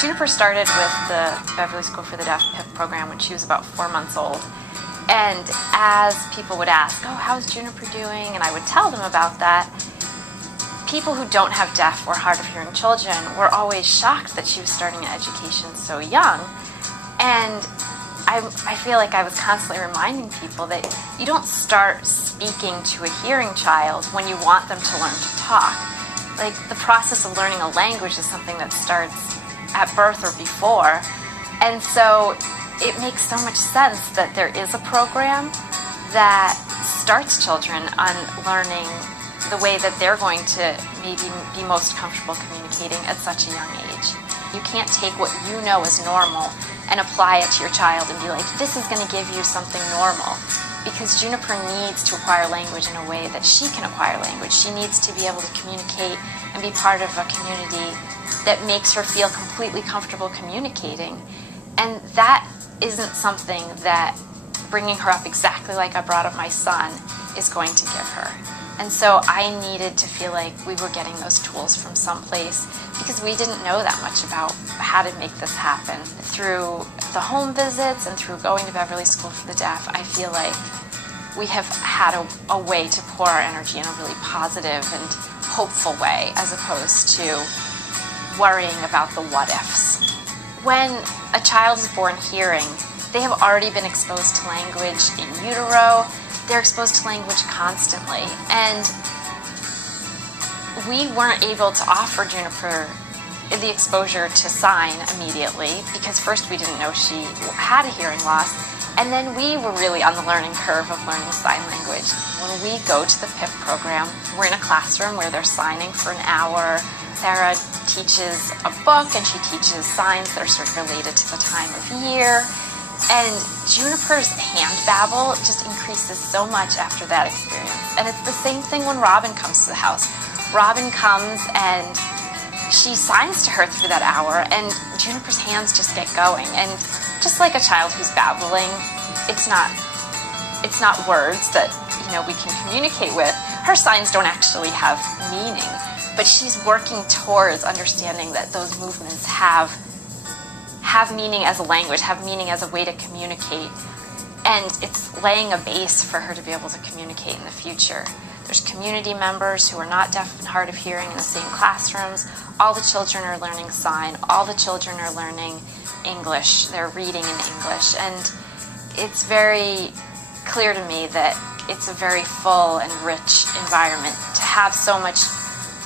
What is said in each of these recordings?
Juniper started with the Beverly School for the Deaf PIP program when she was about 4 months old. And as people would ask, oh, how's Juniper doing? And I would tell them about that. People who don't have deaf or hard of hearing children were always shocked that she was starting an education so young. And I feel like I was constantly reminding people that you don't start speaking to a hearing child when you want them to learn to talk. Like, the process of learning a language is something that starts at birth or before. And so it makes so much sense that there is a program that starts children on learning the way that they're going to maybe be most comfortable communicating at such a young age. You can't take what you know as normal and apply it to your child and be like, this is going to give you something normal. Because Juniper needs to acquire language in a way that she can acquire language. She needs to be able to communicate and be part of a community that makes her feel completely comfortable communicating. And that isn't something that bringing her up exactly like I brought up my son is going to give her. And so I needed to feel like we were getting those tools from someplace, because we didn't know that much about how to make this happen. Through the home visits and through going to Beverly School for the Deaf, I feel like we have had a way to pour our energy in a really positive and hopeful way, as opposed to worrying about the what-ifs. When a child is born hearing, they have already been exposed to language in utero. They're exposed to language constantly. And we weren't able to offer Juniper the exposure to sign immediately, because first we didn't know she had a hearing loss, and then we were really on the learning curve of learning sign language. When we go to the PIP program, we're in a classroom where they're signing for an hour. Sarah teaches a book and she teaches signs that are sort of related to the time of year. And Juniper's hand babble just increases so much after that experience. And it's the same thing when Robin comes to the house. Robin comes and she signs to her through that hour, and Juniper's hands just get going. And just like a child who's babbling, it's not words that, we can communicate with. Her signs don't actually have meaning, but she's working towards understanding that those movements have meaning as a language, have meaning as a way to communicate, and it's laying a base for her to be able to communicate in the future. There's community members who are not deaf and hard of hearing in the same classrooms. All the children are learning sign. All the children are learning English. They're reading in English, and it's very clear to me that it's a very full and rich environment to have so much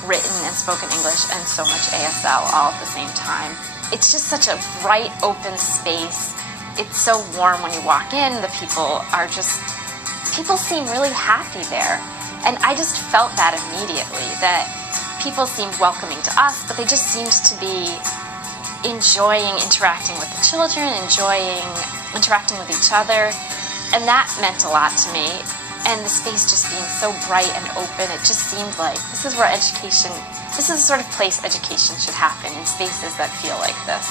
written and spoken English and so much ASL all at the same time. It's just such a bright, open space. It's so warm when you walk in. The people seem really happy there. And I just felt that immediately, that people seemed welcoming to us, but they just seemed to be enjoying interacting with the children, enjoying interacting with each other. And that meant a lot to me. And the space just being so bright and open, it just seemed like this is the sort of place education should happen, in spaces that feel like this.